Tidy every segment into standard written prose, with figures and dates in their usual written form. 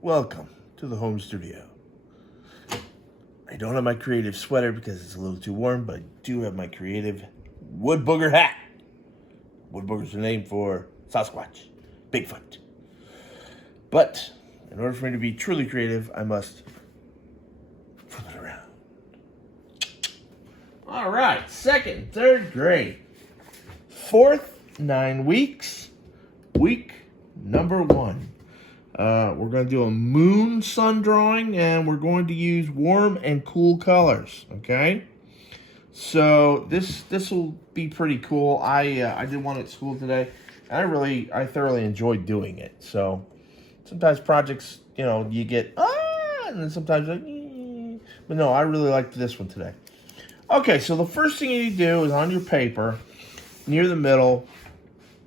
Welcome to the home studio. I don't have my creative sweater because it's a little too warm, but I do have my creative wood booger hat. Wood booger's the name for Sasquatch, Bigfoot. But in order for me to be truly creative, I must flip it around. All right, second, third grade. Fourth, 9 weeks, week number 1. We're going to do a moon sun drawing, and we're going to use warm and cool colors, okay? So this will be pretty cool. I did one at school today, and I thoroughly enjoyed doing it. So sometimes projects, you get, and then sometimes like, but no, I really liked this one today. Okay, so the first thing you need to do is on your paper, near the middle,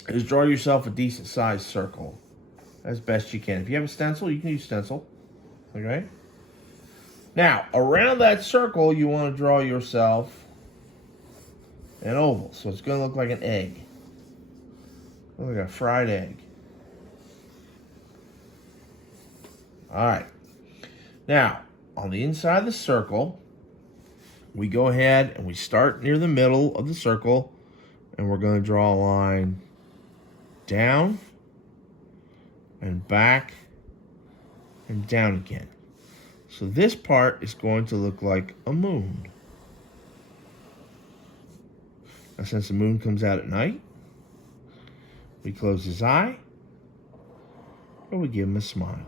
is draw yourself a decent sized circle as best you can. If you have a stencil, you can use stencil. Okay? Now, around that circle, you want to draw yourself an oval. So it's going to look like an egg. Look like a fried egg. Alright. Now, on the inside of the circle, we go ahead and we start near the middle of the circle, and we're going to draw a line down and back and down again. So this part is going to look like a moon. Now, since the moon comes out at night, we close his eye and we give him a smile.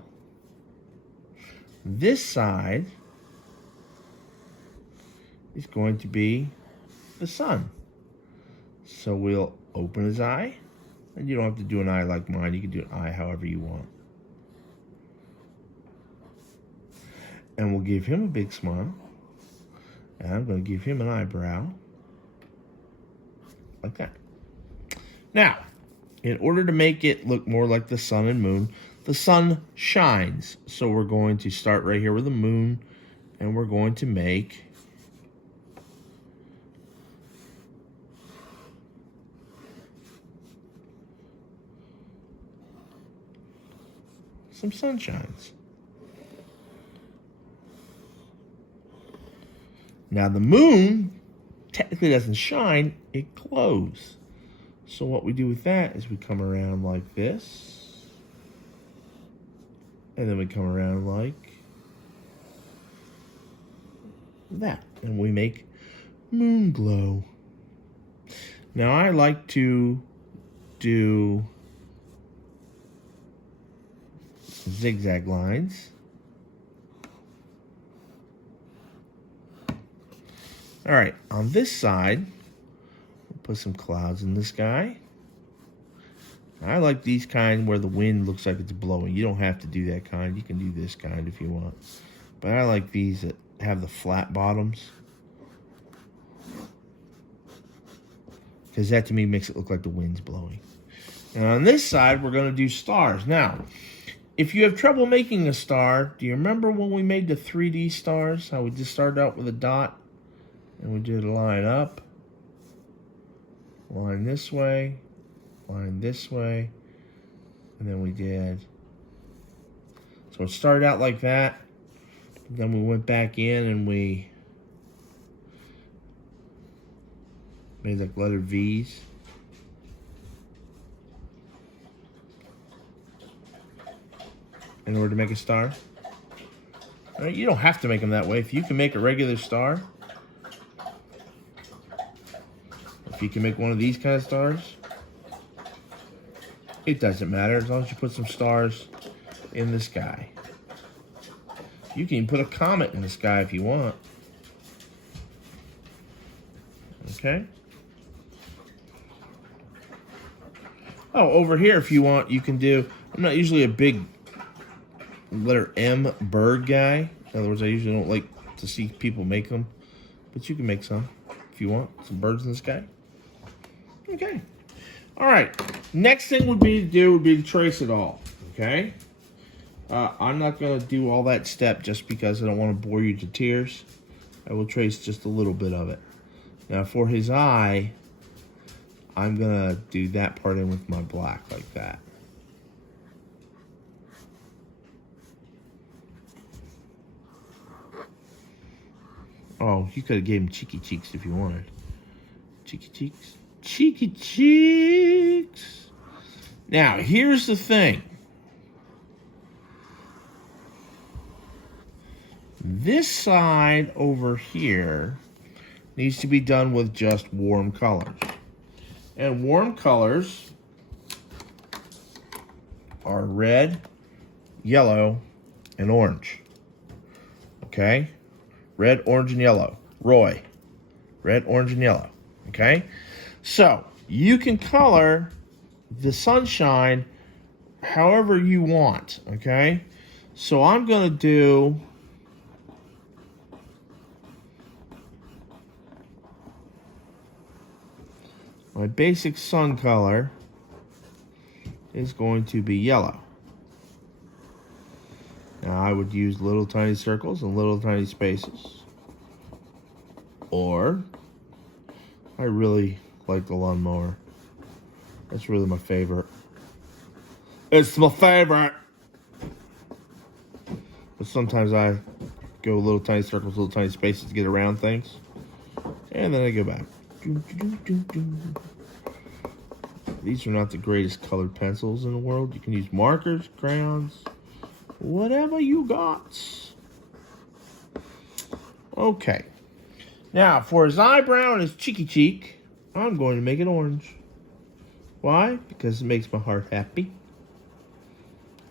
This side is going to be the sun. So we'll open his eye. And you don't have to do an eye like mine. You can do an eye however you want. And we'll give him a big smile. And I'm going to give him an eyebrow. Like that. Now, in order to make it look more like the sun and moon, the sun shines. So we're going to start right here with the moon. And we're going to make some sunshines. Now the moon technically doesn't shine, it glows. So what we do with that is we come around like this. And then we come around like that. And we make moon glow. Now I like to do zigzag lines. All right, on this side, we'll put some clouds in the sky. I like these kind where the wind looks like it's blowing. You don't have to do that kind. You can do this kind if you want. But I like these that have the flat bottoms, because that to me makes it look like the wind's blowing. And on this side, we're going to do stars. Now, if you have trouble making a star, do you remember when we made the 3D stars? How we just started out with a dot and we did a line up, line this way, and then we did. So it started out like that. Then we went back in and we made like letter V's. In order to make a star. All right, you don't have to make them that way. If you can make a regular star, if you can make one of these kind of stars, it doesn't matter as long as you put some stars in the sky. You can even put a comet in the sky if you want. Okay? Oh, over here if you want, you can do, I'm not usually a big letter M bird guy. In other words, I usually don't like to see people make them, but you can make some if you want. Some birds in the sky. Okay. All right. Next thing would be to trace it all. Okay. I'm not going to do all that step just because I don't want to bore you to tears. I will trace just a little bit of it. Now for his eye, I'm going to do that part in with my black like that. Oh, you could have gave him cheeky cheeks if you wanted. Cheeky cheeks. Cheeky cheeks. Now, here's the thing. This side over here needs to be done with just warm colors. And warm colors are red, yellow, and orange. Okay? Red, orange, and yellow. Roy. Red, orange, and yellow. Okay? So, you can color the sunshine however you want. Okay? So, I'm going to do... my basic sun color is going to be yellow. Now, I would use little tiny circles and little tiny spaces. Or, I really like the lawnmower. That's really my favorite. It's my favorite! But sometimes I go little tiny circles, little tiny spaces to get around things. And then I go back. These are not the greatest colored pencils in the world. You can use markers, crayons, whatever you got. Okay. Now, for his eyebrow and his cheeky cheek, I'm going to make it orange. Why? Because it makes my heart happy.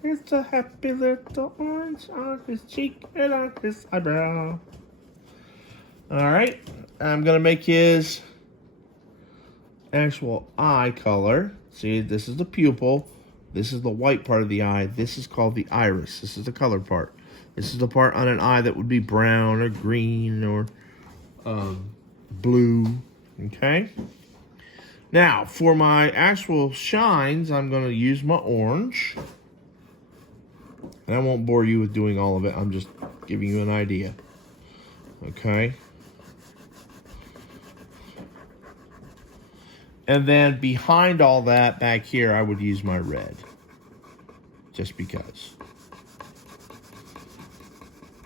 It's a happy little orange on his cheek and on his eyebrow. Alright. I'm going to make his actual eye color. See, this is the pupil. This is the white part of the eye. This is called the iris. This is the colored part. This is the part on an eye that would be brown or green or blue. Okay? Now, for my actual shines, I'm going to use my orange. And I won't bore you with doing all of it. I'm just giving you an idea. Okay? And then behind all that, back here, I would use my red. Just because.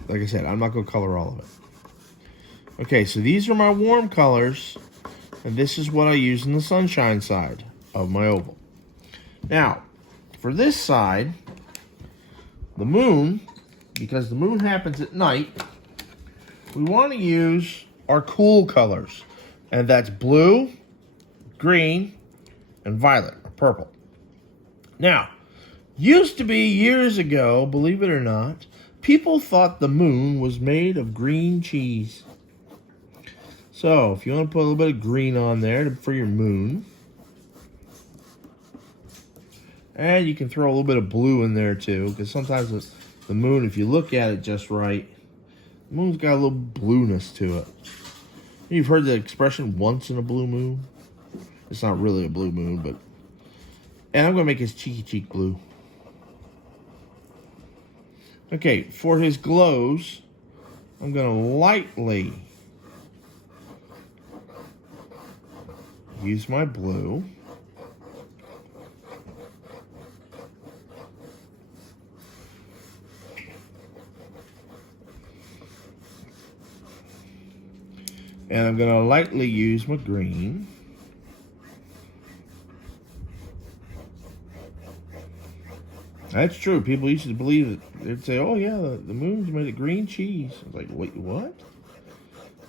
Like I said, I'm not going to color all of it. Okay, so these are my warm colors. And this is what I use in the sunshine side of my oval. Now, for this side, the moon, because the moon happens at night, we want to use our cool colors. And that's blue, green, and violet, or purple. Now, used to be years ago, believe it or not, people thought the moon was made of green cheese. So, if you want to put a little bit of green on there for your moon, and you can throw a little bit of blue in there too, because sometimes the moon, if you look at it just right, the moon's got a little blueness to it. You've heard the expression, once in a blue moon? It's not really a blue moon, but... And I'm going to make his cheeky cheek blue. Okay, for his glows, I'm going to lightly use my blue. And I'm going to lightly use my green. That's true. People used to believe it. They'd say, oh, yeah, the moon's made of green cheese. I was like, wait, what?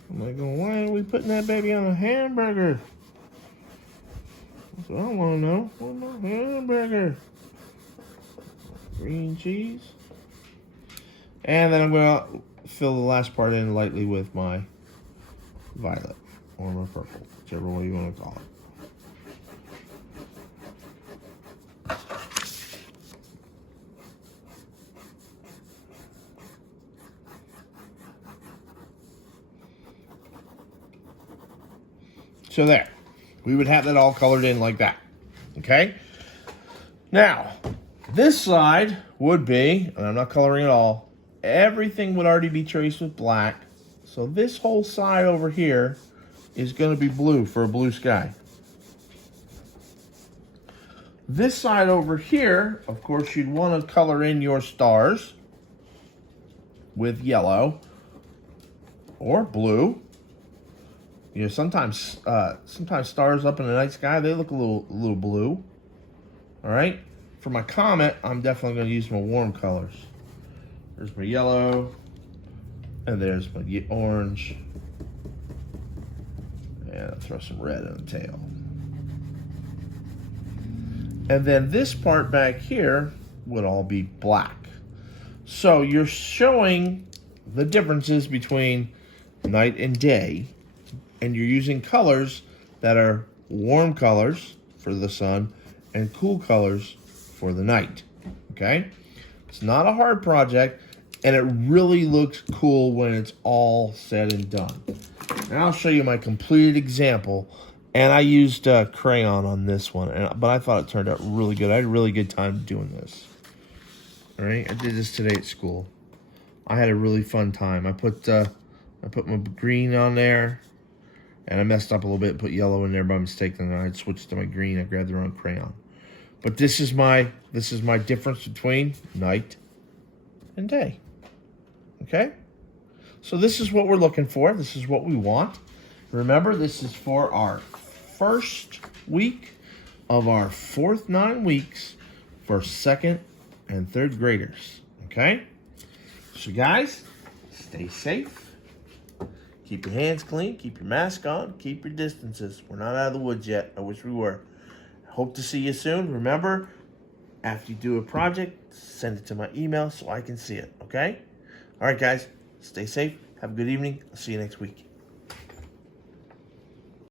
I'm like, well, why are we putting that baby on a hamburger? I don't want to know. What's my hamburger? Green cheese. And then I'm going to fill the last part in lightly with my violet or my purple, whichever way you want to call it. So there, we would have that all colored in like that, okay? Now, this side would be, and I'm not coloring at all, everything would already be traced with black. So this whole side over here is going to be blue for a blue sky. This side over here, of course, you'd want to color in your stars with yellow. or blue. You know, sometimes stars up in the night sky, they look a little blue. All right. For my comet, I'm definitely going to use my warm colors. There's my yellow, and there's my orange. And I'll throw some red in the tail. And then this part back here would all be black. So you're showing the differences between night and day, and you're using colors that are warm colors for the sun and cool colors for the night. Okay? It's not a hard project, and it really looks cool when it's all said and done. And I'll show you my completed example. And I used crayon on this one, but I thought it turned out really good. I had a really good time doing this. All right, I did this today at school. I had a really fun time. I put my green on there, and I messed up a little bit. Put yellow in there by mistake, and then I switched to my green. I grabbed the wrong crayon. But this is my difference between night and day. Okay, so this is what we're looking for. This is what we want. Remember, this is for our first week of our fourth 9 weeks for second and third graders. Okay? So guys, stay safe. Keep your hands clean. Keep your mask on. Keep your distances. We're not out of the woods yet. I wish we were. Hope to see you soon. Remember, after you do a project, send it to my email so I can see it. Okay? All right, guys. Stay safe. Have a good evening. I'll see you next week.